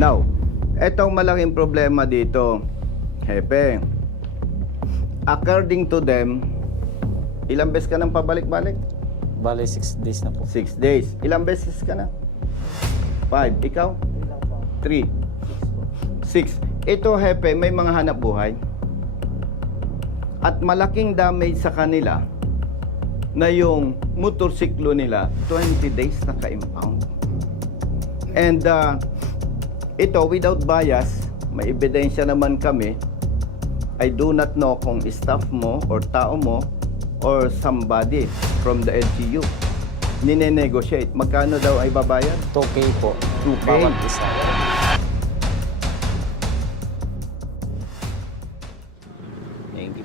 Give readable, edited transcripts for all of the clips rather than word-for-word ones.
Now, etong malaking problema dito, Hepe. According to them, ilang beses ka nang pabalik-balik? Bali, 6 days na po. 6 days. Ilang beses ka na? 5. Ikaw? 3. 6. Ito, Hepe, may mga hanap buhay. At malaking damage sa kanila na yung motorsiklo nila, 20 days naka-impound. And ito, without bias, may ebidensya naman kami. I do not know kung staff mo or tao mo or somebody from the LGU nine-negotiate. Magkano daw ay babayad? 2K po. 2K. Bawat isa.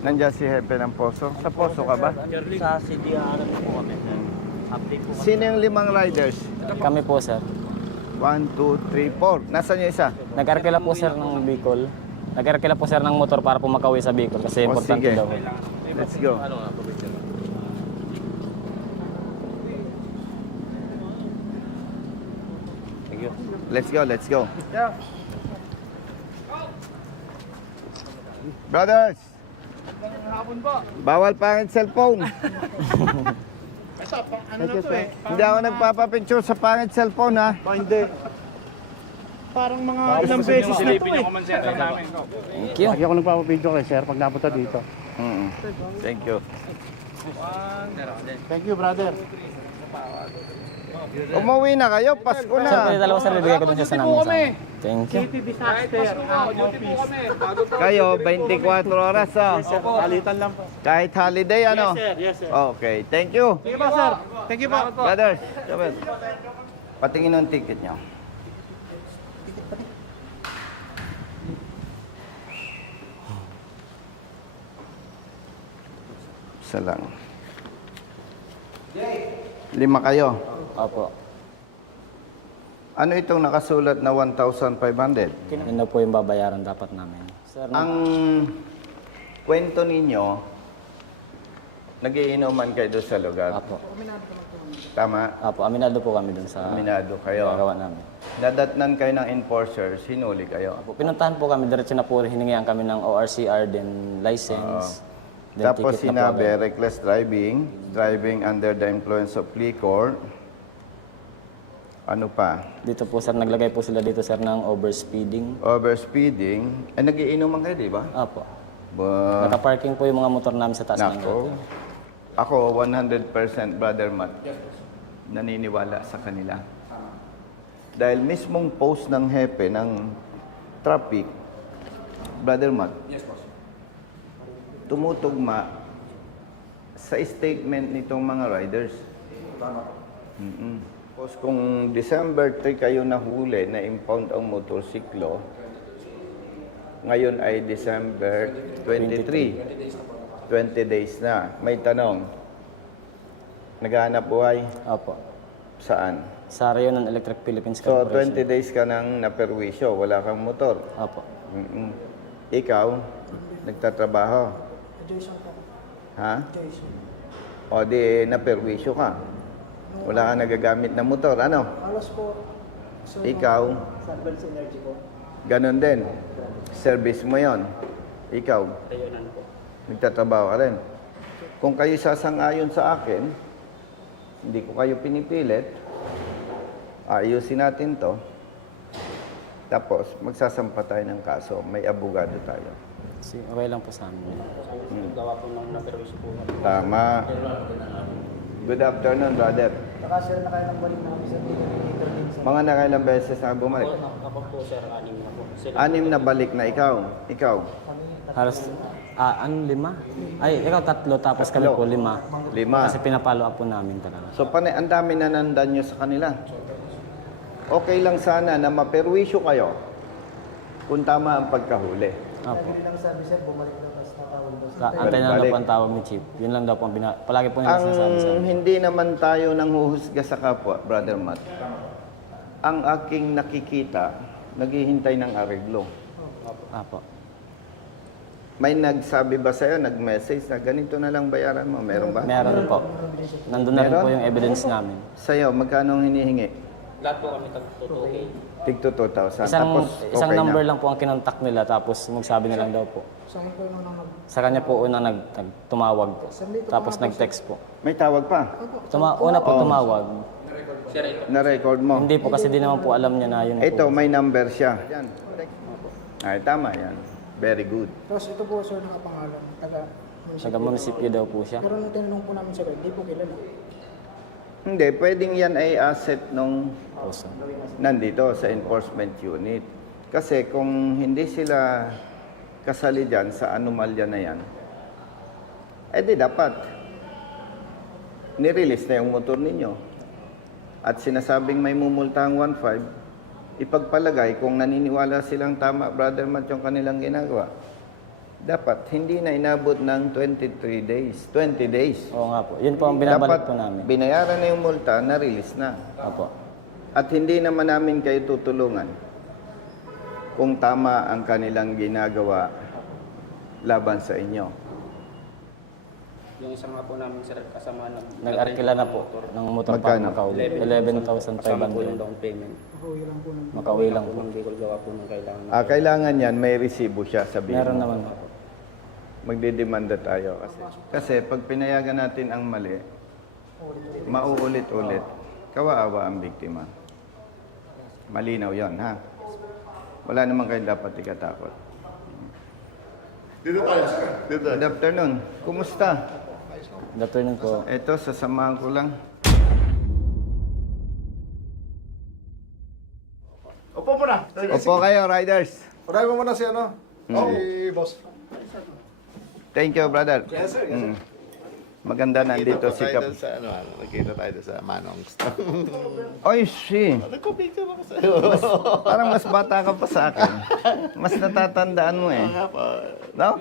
Nandiyan si Hepe ng Poso. Sa Poso ka ba? Sa CDR po kami. Update po kami. Sino yung 5 riders? Kami po, sir. 1, 2, 3, 4. Nasaan yung isa? Nag-arkila po, sir, ng Bicol. Nag-arkila po, sir, ng motor para po makauwi sa Bicol kasi O, importante sige. daw. Let's go. Let's go, let's go. Brothers! Bawal pangit cellphone. Hindi ako nagpapapicture sa pangit cellphone, ha? Hindi. Parang mga ilang beses na ito eh. Thank you. Lagi ako nagpapabideo kay sir pag napunta dito. Thank you. Thank you, brother. Umuwi na kayo, Pasko Sir, pwede na. dalawa, sir, bibigay ko dun siya sa namin. Thank you. City disaster, ang office. Kayo, 24 oras, ha? Palitan lang po. Kahit holiday, ano? Yes, sir. Okay, thank you. Sige po, sir. Thank you po. Brothers, Jabel, patingin ng ticket nyo. Isa lang. 5 kayo. Opo. Ano itong nakasulat na 1,500? Yun na po yung babayaran dapat namin. Sir, Ang kwento ninyo, nagiinuman kayo doon sa lugar. Opo. Tama? Opo, aminado po kami dun sa Aminado kayo. ginagawa namin. Nadatnan kayo ng enforcers, hinuli kayo. Opo, pinuntahan po kami, diretso na po, hiningihan kami ng ORCR, then license. Then Tapos ticket na po sinabi, agad. reckless driving, driving under the influence of liquor. Ano pa? Dito po, sir, naglagay po sila dito, sir, ng overspeeding. Overspeeding. Ay, nagiinuman kayo, di ba? Opo. Ba, Nakaparking po yung mga motor namin sa taas ng nako. gato. Ako, 100% Brother Matt, naniniwala sa kanila. Dahil mismong post ng hepe ng traffic, Brother Matt, tumutugma sa statement nitong mga riders. Tapos kung December 3 kayo nahuli na impound ang motorsiklo, ngayon ay December 23. 20 days na. May tanong, naghahanap buhay? Opo. Saan? Sa Rayonan Electric Philippines So, Corporation. 20 days ka nang naperwisyo, wala kang motor. Opo. Ikaw, nagtatrabaho? Ha? O di, naperwisyo ka. Wala kang nagagamit na motor, ano? Alas po. Ikaw, Sunbelt Energy po. ganun din. Service mo yon. Ikaw, nagtatrabaho ka rin. Kung kayo sasang-ayon sa akin, hindi ko kayo pinipilit, ayusin natin to. Tapos, magsasampa tayo ng kaso. May abogado tayo. Okay lang po sa amin. Gawa po ng naperwisyo po. Tama. Good afternoon, brother. Saka sir, nakailang balik na kami sa dito din sa Mga nakailang beses na bumalik? Kapag po sir, 6 na po. Sila 6 na balik na ikaw. Ikaw, Halos, ano, 5? Ay, ikaw 3, tapos kami Tatlo. po 5. 5. Kasi pinapalo up po namin talaga. So, ang dami na nandan nyo sa kanila. Okay lang sana na maperwisyo kayo kung tama ang pagkahuli. Opo. Lagi nilang sabi sir, bumalik daw tapos nakawal daw. Antay na daw Balik. po ang tawag ni Chief. Yun lang daw po ang palagi po nila sinasabi sa Ang amin. hindi naman tayo nang huhusga sa kapwa, Brother Matt. Ang aking nakikita, naghihintay ng areglo. Opo. May nagsabi ba sa'yo, nag-message na ganito na lang bayaran mo? Meron ba? Meron po. Nandun na rin Meron? po yung evidence namin. Sa'yo, magkano ang hinihingi? lahat po kami tag-2K. Tigto 2,000. Isang, Tapos, isang okay number na. lang po ang kinontak nila, tapos magsabi na lang daw po. Saan ko nung nag... Sa kanya po unang tumawag po. Sandito Tapos pa nga po, nag-text po. May tawag pa. Una po tumawag. Na-record mo. Hindi po kasi di naman po alam niya na yun Ito, po. may number siya. Yan. Ay, tama yan. Very good. Tapos ito po sir nakapangalan, taga Taga munisipyo daw po siya. Pero nung tinanong po namin sir, hindi po kilala. Hindi, pwedeng yan ay asset nung Oso. nandito sa enforcement unit. Kasi kung hindi sila kasali dyan sa anomalya na yan, di dapat nirelease na yung motor ninyo. At sinasabing may mumultang 1.5, ipagpalagay kung naniniwala silang tama, brother Matt, yung kanilang ginagawa. Dapat hindi na inabot ng 23 days, 20 days. Oo nga po. Yun po ang binabalik Dapat po namin. binayaran na yung multa, na-release na. Opo. At hindi naman namin kayo tutulungan kung tama ang kanilang ginagawa laban sa inyo. Yung isa nga po namin sir, kasama ng... Nag-arkila na po ng motor Magkano? pa Macau. Kasama po yung 11,500. down payment. Huwi lang po ng... Makauwi lang po. Kung hindi ko gawa po ng kailangan. Kailangan yan, may resibo siya, sabihin Meron mo. naman po. Magdidemanda tayo kasi. Kasi pag pinayagan natin ang mali, mauulit-ulit, kawaawa ang biktima. Malinaw yon ha? Wala naman kayo dapat ikatakot. Dito tayo, sir. Dito tayo. Good afternoon. Kumusta? Good afternoon po. Ito, sasamahan ko lang. Upo muna. Opo kayo, riders. Unahin mo muna si ano? Si boss. Thank you, brother. Yes, sir. Yes, sir. Maganda nandito si Kap. Sa ano, nakita tayo sa Manong. Oy, si. Nagko-picture ako sa Parang mas bata ka pa sa akin. Mas natatandaan mo eh. No?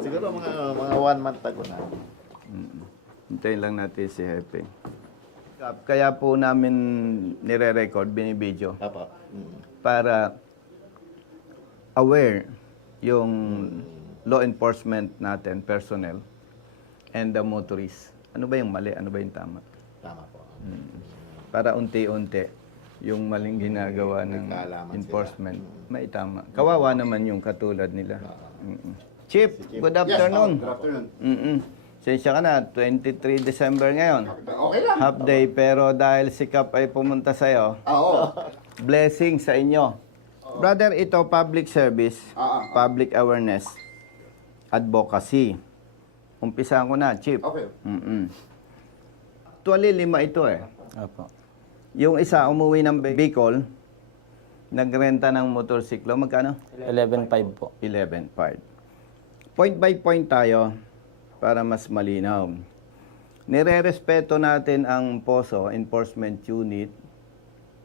Siguro mga 1 month ago na. Hintayin lang natin si Hepe. Kaya po namin nire-record, binibideo, Apo. para aware yung law enforcement natin, personnel, and the motorists. Ano ba yung mali? Ano ba yung tama? Tama po. Para unti-unti yung maling ginagawa ng Nagkaalaman enforcement, may tama. Kawawa naman yung katulad nila. Chief, good afternoon. Good afternoon. Sensya ka na, 23 December ngayon. Okay lang. Half day, pero dahil si Kap ay pumunta sa'yo, Oo. blessing sa inyo. Brother, ito public service, public awareness, advocacy. Umpisahan ko na, Chief. Okay. Actually, 5 ito eh. Opo. Yung isa, umuwi ng Bicol, nagrenta ng motorsiklo, magkano? 11,500 po. 11.5. Point by point tayo para mas malinaw. Nire-respeto natin ang POSO, Enforcement Unit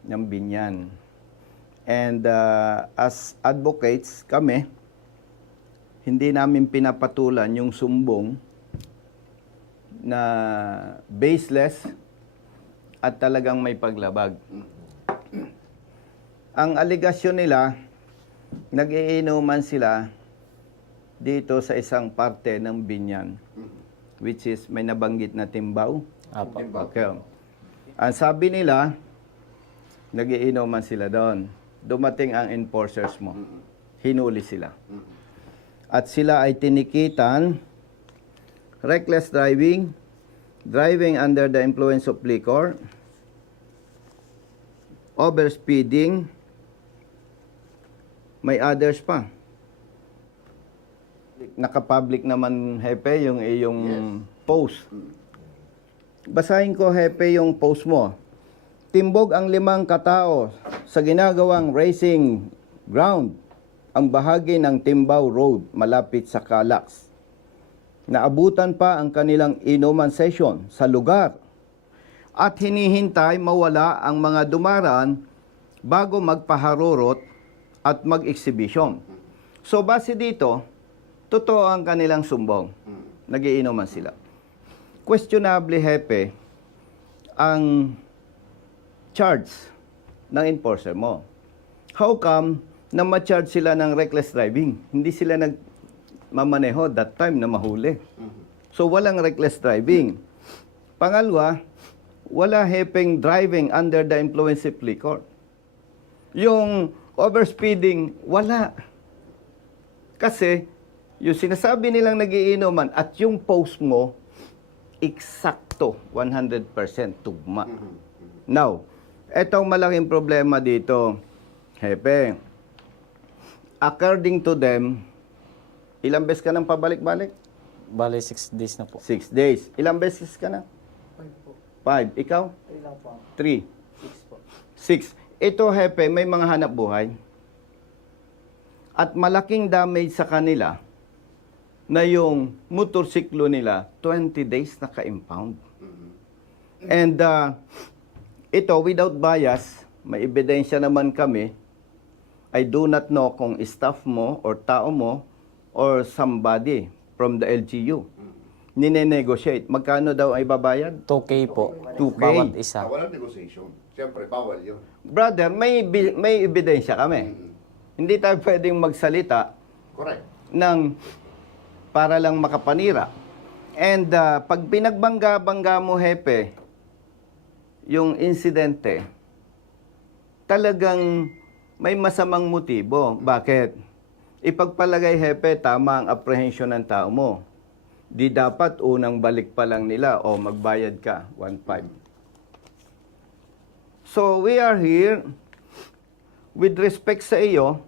ng Binyan. And as advocates, kami, hindi namin pinapatulan yung sumbong na baseless at talagang may paglabag. Ang aligasyon nila, nag-iinuman sila dito sa isang parte ng Binyan, which is may nabanggit na Timbaw. Opo. Okay. Ang sabi nila, nag-iinuman sila doon. Dumating ang enforcers mo. Hinuli sila. At sila ay tinikitan, reckless driving, driving under the influence of liquor, overspeeding, may others pa. Naka-public naman, Hepe, yung iyong post. Basahin ko, Hepe, yung post mo. Timbog ang 5 katao sa ginagawang racing ground ang bahagi ng Timbaw Road malapit sa Calax. Naabutan pa ang kanilang inuman session sa lugar at hinihintay mawala ang mga dumaraan bago magpaharurot at mag-exhibition. So base dito, totoo ang kanilang sumbong. Nagiinuman sila. Questionable, Hepe, ang charge ng enforcer mo. How come na ma-charge sila ng reckless driving? Hindi sila nagmamaneho that time na mahuli. So walang reckless driving. Pangalawa, wala hepeng driving under the influence of liquor. Yung overspeeding, wala. Kasi, yung sinasabi nilang nagiinuman at yung post mo, eksakto, 100% tugma. Now, etong malaking problema dito, Hepe, according to them, ilang beses ka nang pabalik-balik? Bali, 6 days na po. 6 days. Ilang beses ka na? 5 po. 5. Ikaw? 3 lang po. 3. 6 po. 6. Ito, Hepe, may mga hanap buhay. At malaking damage sa kanila na yung motorsiklo nila, 20 days naka-impound. And ito, without bias, may ebidensya naman kami. I do not know kung staff mo or tao mo or somebody from the LGU nine-negotiate. Magkano daw ay babayad? 2K po. 2K. Bawat isa. Walang negotiation. Siyempre, bawal yun. Brother, may ebidensya kami. Hindi tayo pwedeng magsalita Correct. ng para lang makapanira. And pag pinagbangga-bangga mo, Hepe, yung insidente, talagang may masamang motibo. Bakit? Ipagpalagay, Hepe, tama ang apprehension ng tao mo. Di dapat unang balik pa lang nila o magbayad ka, 1.5. So, we are here with respect sa iyo.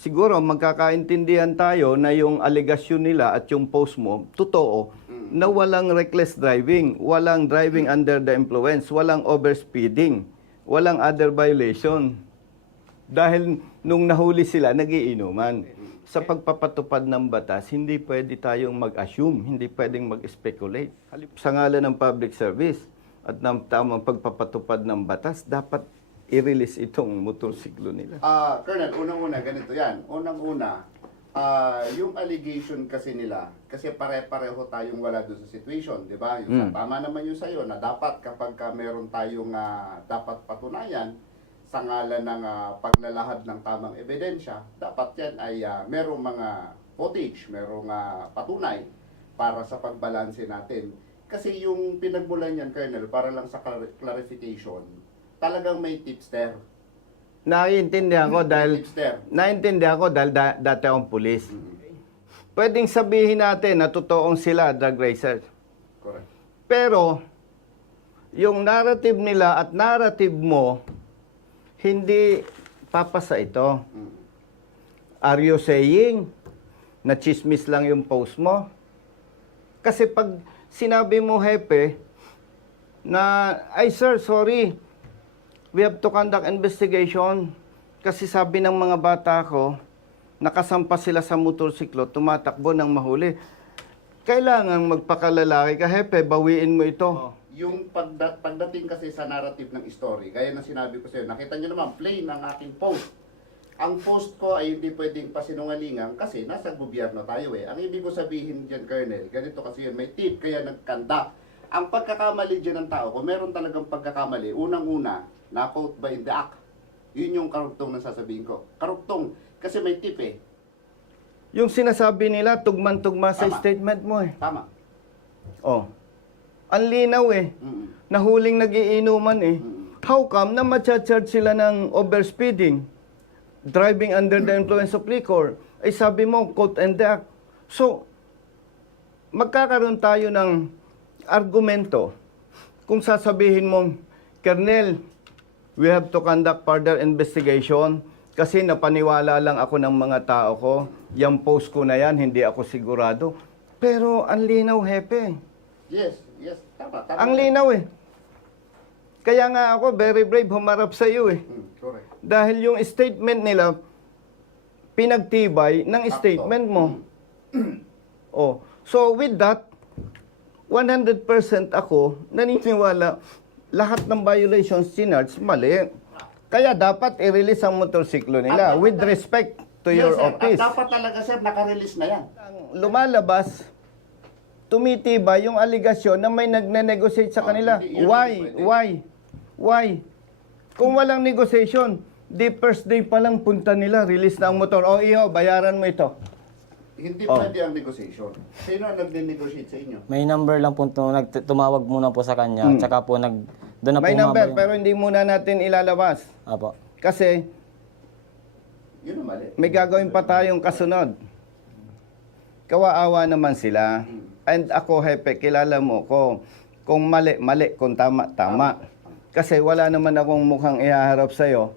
Siguro magkakaintindihan tayo na yung alegasyon nila at yung post mo, totoo, na walang reckless driving, walang driving under the influence, walang overspeeding, walang other violation. Dahil nung nahuli sila, nagiinuman. Sa pagpapatupad ng batas, hindi pwede tayong mag-assume, hindi pwedeng mag-speculate. Halip sa ngalan ng public service at ng tamang pagpapatupad ng batas, dapat i-release itong motorsiklo nila. Colonel, unang-una, ganito yan. Unang-una, yung allegation kasi nila, kasi pare-pareho tayong wala doon sa situation, di ba? Yung tama naman yung sa'yo na dapat kapag meron tayong dapat patunayan sa ngalan ng paglalahad ng tamang ebidensya, dapat yan ay merong mga footage, merong patunay para sa pagbalanse natin. Kasi yung pinagmulan yan, Colonel, para lang sa clarification, talagang may tips there. Naiintindihan ko dahil dati akong pulis. Pwedeng sabihin natin na totoong sila drug racers. Correct. Pero yung narrative nila at narrative mo hindi papasa ito. Are you saying na chismis lang yung post mo? Kasi pag sinabi mo, Hepe, na, ay sir, sorry, we have to conduct investigation. Kasi sabi ng mga bata ko, nakasampa sila sa motorsiklo, tumatakbo ng mahuli. Kailangan magpakalalaki ka, Hepe, bawiin mo ito. Yung pagdating kasi sa narrative ng story, gaya ng sinabi ko sa iyo, nakita nyo naman, plain ang aking post. Ang post ko ay hindi pwedeng pasinungalingan kasi nasa gobyerno tayo eh. Ang ibig ko sabihin dyan, Colonel, ganito kasi yun, may tip, kaya nagkanda. Ang pagkakamali dyan ng tao, kung meron talagang pagkakamali, unang-una, na-quote by in the act. Yun yung karugtong na sasabihin ko. Karugtong, kasi may tip eh. Yung sinasabi nila, tugman-tugma sa Tama. statement mo eh. Tama. Oh. Ang linaw eh. Nahuling nagiinuman eh. How come na matcha-charge sila ng overspeeding? Driving under the influence of liquor. Ay sabi mo, quote and the act. So, magkakaroon tayo ng argumento kung sasabihin mong, Colonel, we have to conduct further investigation kasi napaniwala lang ako ng mga tao ko. Yung post ko na yan, hindi ako sigurado. Pero ang linaw, Hepe. Yes, tama. Ang linaw eh. Kaya nga ako, very brave, humarap sa iyo eh. Correct. Dahil yung statement nila, pinagtibay ng statement mo. Oh. So with that, 100% ako naniniwala lahat ng violations sinards mali. Kaya dapat i-release ang motorsiklo nila with respect to your sir. office. At dapat talaga, sir, naka-release na yan. Lumalabas, tumitibay yung aligasyon na may nagne-negotiate sa kanila. Hindi, yun Why? Kung walang negotiation, the first day pa lang punta nila, release na ang motor. O iho, bayaran mo ito. Hindi Oh. pwede ang negotiation. Sino ang nag-negotiate sa inyo? May number lang po tumawag muna po sa kanya. Tsaka po doon na po May number, umabot yung- pero hindi muna natin ilalabas. Apo. Kasi Yun ang mali. may gagawin pa tayong kasunod. Kawaawa naman sila. And ako, hepe, kilala mo ko. Kung mali, mali. Kung tama, tama. Kasi wala naman akong mukhang ihaharap sa'yo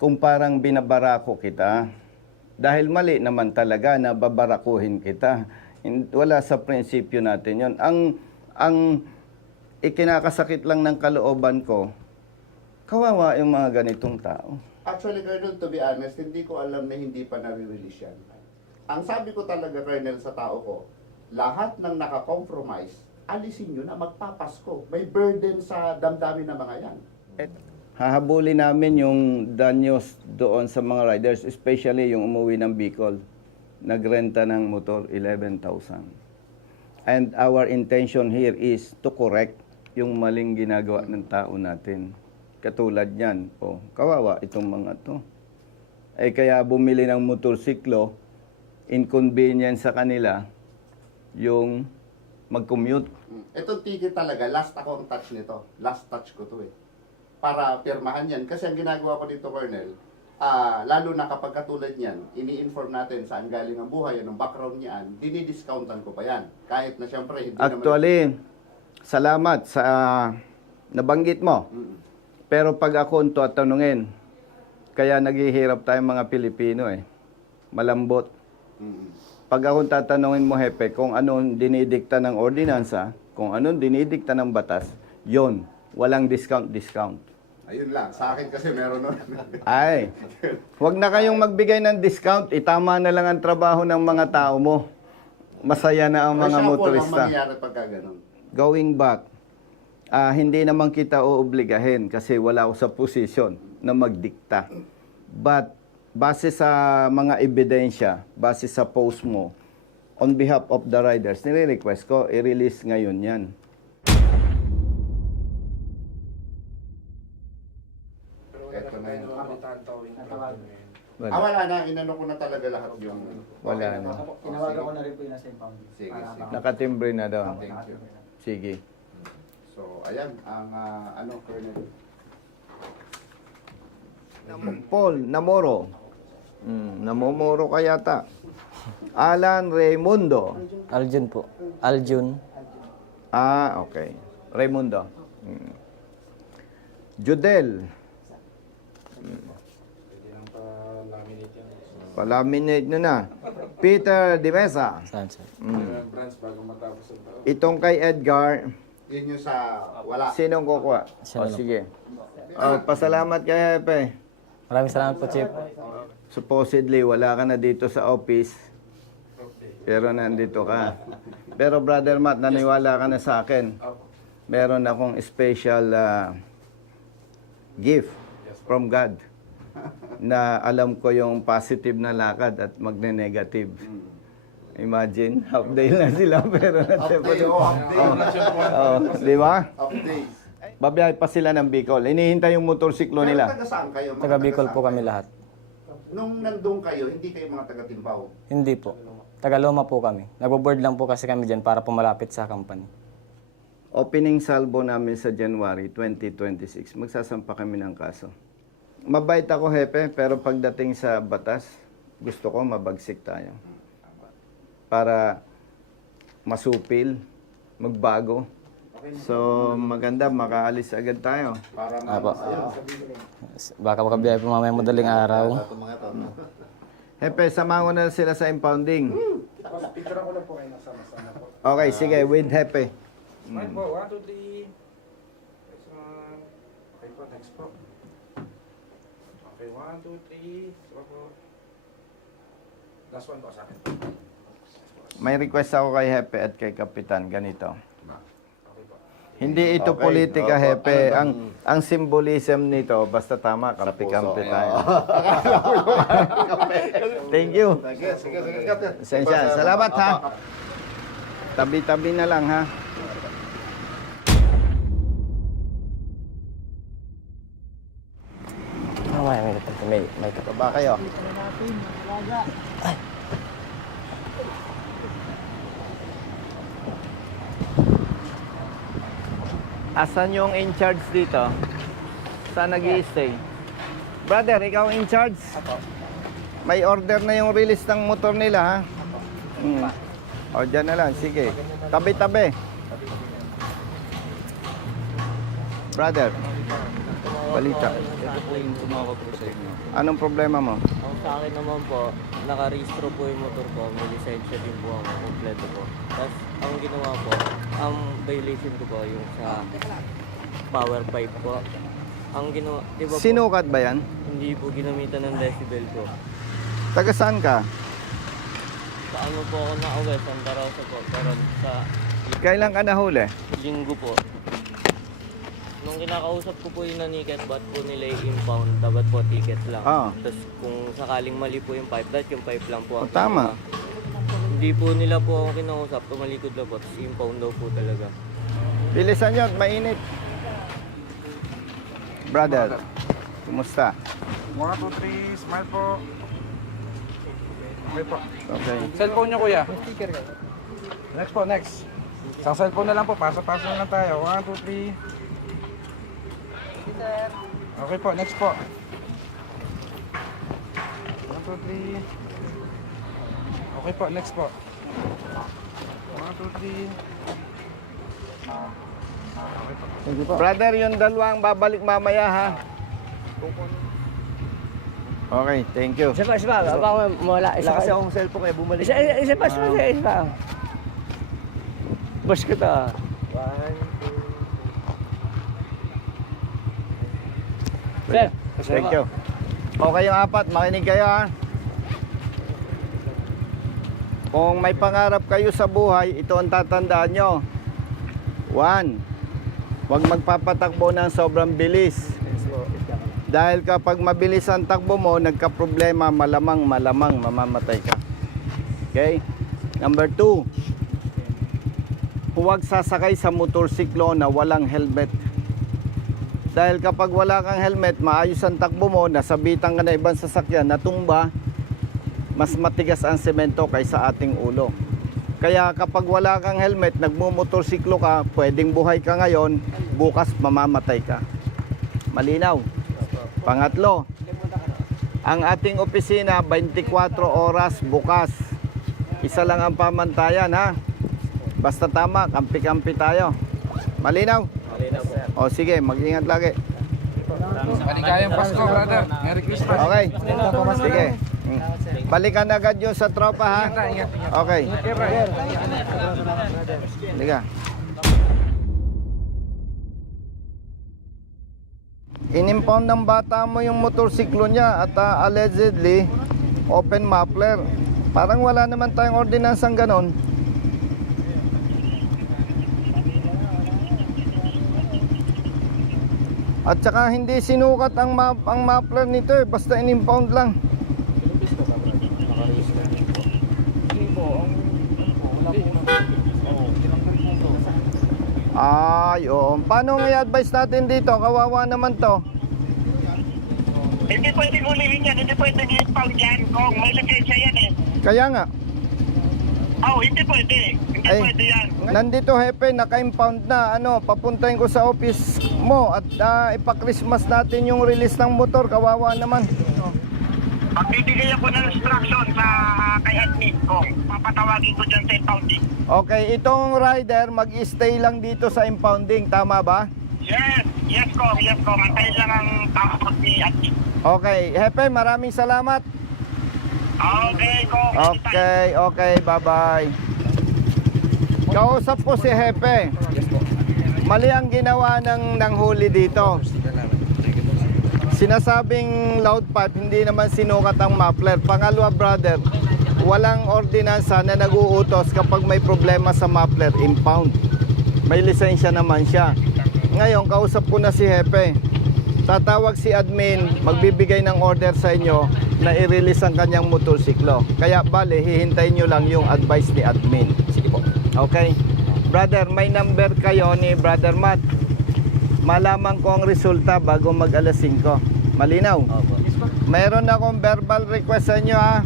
kung parang binabarako kita. Dahil mali naman talaga na babarakuhin kita. Wala sa prinsipyo natin yon. Ang ikinakasakit lang ng kalooban ko, kawawa yung mga ganitong tao. Actually, Colonel, to be honest, hindi ko alam na hindi pa nare-release yan. Ang sabi ko talaga, Colonel, sa tao ko, lahat ng nakakompromise, alisin nyo na magpapasko. May burden sa damdamin ng mga yan. Hahabulin namin yung danyos doon sa mga riders, especially yung umuwi ng Bicol. Nagrenta ng motor, 11,000. And our intention here is to correct yung maling ginagawa ng tao natin. Katulad yan, kawawa itong mga to. Kaya bumili ng motorsiklo, inconvenience sa kanila, yung mag-commute. Itong ticket talaga, last ako ang touch nito. Last touch ko to eh. Para pirmahan yan. Kasi ang ginagawa ko dito, Colonel, lalo na kapag katulad niyan, ini-inform natin saan galing ang buhay, anong background niyan, dinidiscountan ko pa yan. Kahit na siyempre, hindi Actually, salamat sa nabanggit mo. Pero pag ako ito at tanungin, kaya naghihirap tayong mga Pilipino malambot. Pag ako tatanungin mo, hepe, kung anong dinidikta ng ordinansa, kung anong dinidikta ng batas, yon, walang discount. Ayun lang, sa akin kasi meron nun. Ay, huwag na kayong magbigay ng discount, itama na lang ang trabaho ng mga tao mo. Masaya na ang mga Ang motorista. mangyayari pagka ganun. Going back, hindi naman kita oobligahin kasi wala ako sa posisyon na magdikta. But base sa mga ebidensya, base sa post mo, on behalf of the riders, nire-request ko, i-release ngayon yan. Ito na yun. Wala. Wala na, inano ko na talaga lahat yung... Wala na. Tinawagan ko na rin po yung nasa impounding. Sige, sige. Nakatimbre na daw. Thank you. Sige. So, ayan, ang Colonel. Paul Namoro. Namomoro ka yata. Alan Raimundo. Aljun po. Aljun. Okay. Raimundo. Judel. Palaminate nyo na. Peter Dimesa. Saan, sir? Itong kay Edgar, Yun yung sa wala. sinong kukuha? Siya na lang. Sige. Pasalamat kay Hepe. Maraming salamat po, Chief. Supposedly, wala ka na dito sa office. Pero nandito ka. Pero Brother Matt, naniwala ka na sa akin. Meron akong special gift from God na alam ko yung positive na lakad at magne-negative. Imagine, half day na sila pero di ba? Updates. Babiyahe pa sila ng Bicol. Inihintay yung motorsiklo Pero nila. taga saan kayo? Mga Taga Bicol saan po kami kayo? lahat. Nung nandun kayo, hindi kayo mga taga Timbaw. Hindi po. Taga Loma po kami. Nagbo-board lang po kasi kami dyan para pumalapit sa company. Opening salvo namin sa January 2026. Magsasampa kami ng kaso. Mabait ako, Hepe, pero pagdating sa batas, gusto ko mabagsik tayo. Para masupil, magbago. So, maganda, makaalis agad tayo. Para Apo. Baka makabiyahe po mamaya madaling araw. Hepe, samahan ko na sila sa impounding. Picture ko lang po kayo nasama-sama po. Okay, sige, with Hepe. Smile po, 1, 2, 3. Next one. Okay po, next po. Okay, 1, 2, 3. Sige po. Last one po sa akin. May request ako kay Hepe at kay Kapitan, ganito. Okay po. Hindi ito Okay. politika, Opo. Hepe. Ang symbolism nito, basta tama, kampi-kampi tayo. Thank you. Sige, Captain. Sensya. Salamat, ha. Tabi-tabi na lang, ha. May Baba kayo. Asan yung in charge dito? Saan nag-i-stay? Brother, ikaw in charge? May order na yung release ng motor nila, ha? O, dyan na lang. Sige. Tabi-tabi. Brother, balita. Ito po yung tumawag po sa inyo. Anong problema mo? Ang sa akin naman po, nakarehistro po yung motor ko, may lisensya din po ako, kompleto po. Tapos, ang ginawa po, ang violation ko po yung sa power pipe po. Ang ginawa, di ba po, Sinukat ba yan? hindi po ginamitan ng decibel ko. Taga saan ka? Sa ano po ako na-aware, Santa Rosa po, pero sa Kailan ka nahuli? linggo po. Nung kinakausap ko po yung naniket, ba't po nila i-impound, dapat po ticket lang. Ah. Tapos kung sakaling mali po yung pipe, dahil yung pipe lang po. O, tama. Hindi po nila po ako kinausap, tumalikod lang po, tapos impound daw po talaga. Bilisan nyo at mainit. Brother, kumusta? 1, 2, 3, smile po. Okay po. Okay. Cellphone nyo, kuya. Next po, next. Isang cellphone na lang po, paso-paso na lang tayo. 1, 2, 3. Okay po, next po. 1, 2, 3. Okay po, next po. 1, 2, 3. Brother, yung dalawang babalik mamaya, ha? Okay, thank you. Isa pa, baka mawala. Isa kasi akong cellphone kaya bumalik. Isa pa. Boss ko to. Sir, Thank you. Okay yung apat, makinig kayo, ha? Kung may pangarap kayo sa buhay, ito ang tatandaan nyo. 1. Huwag magpapatakbo ng sobrang bilis. Dahil kapag mabilis ang takbo mo, nagka-problema, malamang mamamatay ka. Okay? Number 2, huwag sasakay sa motorsiklo na walang helmet. Dahil kapag wala kang helmet, maayos ang takbo mo, nasabitan ka na ibang sasakyan, natumba, mas matigas ang semento kaysa ating ulo. Kaya kapag wala kang helmet, nagmumotorsiklo ka, pwedeng buhay ka ngayon, bukas mamamatay ka. Malinaw. Pangatlo, ang ating opisina 24 oras bukas. Isa lang ang pamantayan, ha? Basta tama, kampi-kampi tayo. Malinaw? O sige, mag-ingat lagi. Maligayang Pasko, brother. Merry Christmas. Okay. Sige. Balikan agad yun sa tropa, ha? Okay. Liga. Inimpound ng bata mo yung motorsiklo niya at allegedly open muffler. Parang wala naman tayong ordinansang ganon. At saka hindi sinukat ang muffler nito eh, basta in-impound lang. Ay, oo. Paano nga i-advise natin dito? Kawawa naman to. Hindi pwede hulihin yan, hindi pwede i-impound yan kung may lisensya yan eh. Kaya nga, Hindi pwede. Hindi Ay, pwede yan. nandito hepe, naka-impound na. Papuntahin ko sa office mo at ipa-Christmas natin yung release ng motor. Kawawa naman. Magbibigay ako ng instruction sa kay admin ko. Papatawagin ko dyan sa impounding. Okay, itong rider mag-stay lang dito sa impounding. Tama ba? Yes kong. Antayin lang ang tawag ni admin. Okay, hepe, maraming salamat. Okay kong. Okay, bye-bye. Kausap ko si hepe. Mali ang ginawa ng huli dito. Sinasabing loud pipe, hindi naman sinukat ang muffler. Pangalawa, brother, walang ordinansa na nag-uutos kapag may problema sa muffler, impound. May lisensya naman siya. Ngayon, kausap ko na si hepe. Tatawag si admin, magbibigay ng order sa inyo na i-release ang kanyang motorsiklo. Kaya bale, hihintayin nyo lang yung advice ni admin. Sige po. Okay? Brother, may number kayo ni Brother Matt. Malaman ko ang resulta bago mag alas 5. Malinaw? Mayroon akong verbal request sa inyo, ha.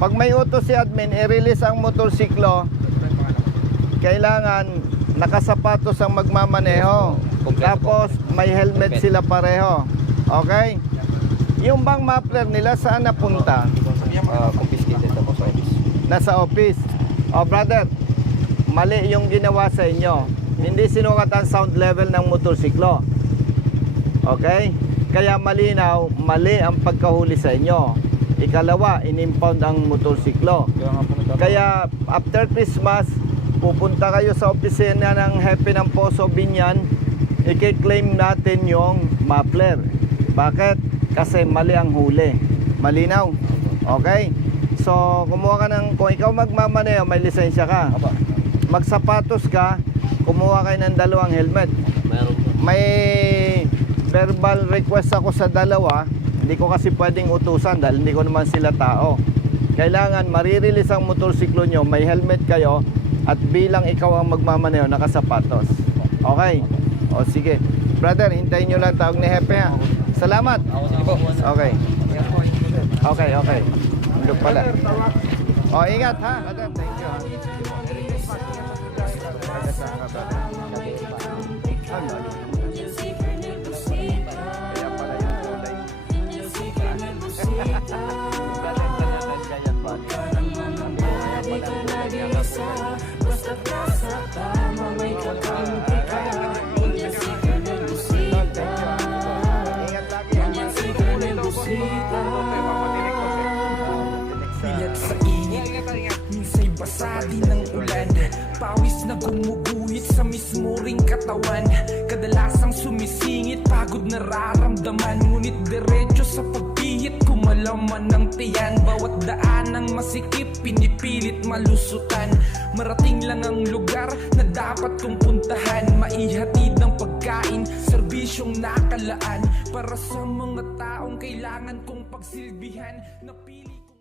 Pag may utos si admin, i-release ang motorsiklo, kailangan nakasapatos ang magmamaneho. Tapos may helmet sila pareho. Okay? Yung bang muffler nila saan napunta? Confiscated na po sa office. Nasa office. Oh brother, mali yung ginawa sa inyo. Hindi sinukat ang sound level ng motorsiklo. Okay? Kaya malinaw, mali ang pagkahuli sa inyo. Ikalawa, in-impound ang motorsiklo. Kaya after Christmas, pupunta kayo sa opisina ng Hepe ng Poso Binyan, i-claim natin yung muffler. Bakit? Kasi mali ang huli. Malinaw? Okay? So, kumuha ka ng, kung ikaw magmamaneo, may lisensya ka. Magsapatos ka, kumuha kayo ng 2 helmet. Meron po. May verbal request ako sa 2. Hindi ko kasi pwedeng utusan dahil hindi ko naman sila tao. Kailangan marirelease ang motorsiklo nyo, may helmet kayo, at bilang ikaw ang magmamaneo, nakasapatos. Okay? O sige. Brother, hintayin nyo lang tawag ni Hepe ha. Salamat. Okay. Okay, okay. Andun pala. O, ingat ha. Brother, thank you ha. Kaya pala yung tulay. Bilat sa init, minsa'y basa din ng ulan. Pawis na gumuguhit sa mismo ring katawan. Kadalasang sumisingit, pagod nararamdaman. Ngunit diretso sa pagpihit, kumalaman ng tiyan. Bawat daan ng masikip, pinipilit malusutan. Marating lang ang lugar na dapat kong puntahan. Maihatid ng pagkain, serbisyong nakalaan. Para sa mga taong kailangan kong pagsilbihan. Napili ko